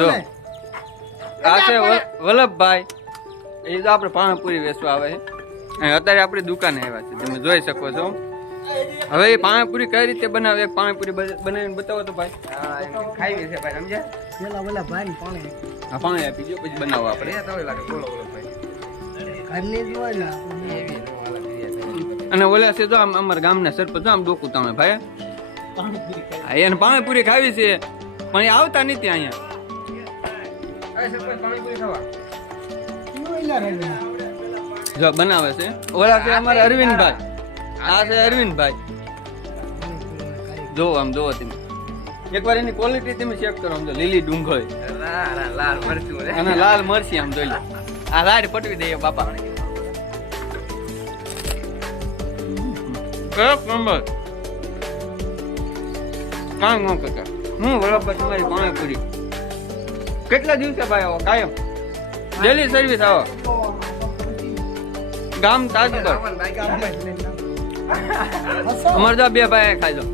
જો આ છે વલ્લભભાઈ, એ તો આપણે પાણીપુરી વેચવા આવે છે અને અત્યારે આપણી દુકાને આવ્યા છે, તમે જોઈ શકો છો. હવે એ પાણીપુરી કઈ રીતે બનાવે, એક પાણીપુરી બનાવીને બતાવો તો ભાઈ. ખાવી છે ભાઈ, સમજ્યા? પેલા ઓલા ભાઈ પાણી હા, પાણી આપી દો પછી બનાવો આપણે. તો લાગે બોલો ભાઈ. ઘરની જ હોય ને એવી નો હાલે અને ઓલા છે જો આમ અમારા ગામના સરપંચ આમ ડોકું તમે ભાઈ, હા, એને પાણીપુરી ખાવી છે પણ એ આવતા નથી અહીંયા. પાણીપુરી ખાવા જો બનાવે છે ઓલા છે અમારા અરવિંદભાઈ, આ છે અરવિંદભાઈ. જો આમ જોવો તમે એકવાર એની ક્વોલિટી તમે ચેક કરો. આમ જો લીલી ડુંગળી લાલ મરચું અને લાલ મરચી આમ જોઈ લો. આ લાડ પટવી દઈએ બાપા. એક નંબર કાંઈ ન કરતા. હું વલ્લભભાઈ તમારી પાણીપુરી કેટલા દિવસે ભાઈ આવો? કાયમ ડેલી સર્વિસ આવો. ગામ તાજગઢ. અમારે તો બે ભાઈ ખાઈ દો.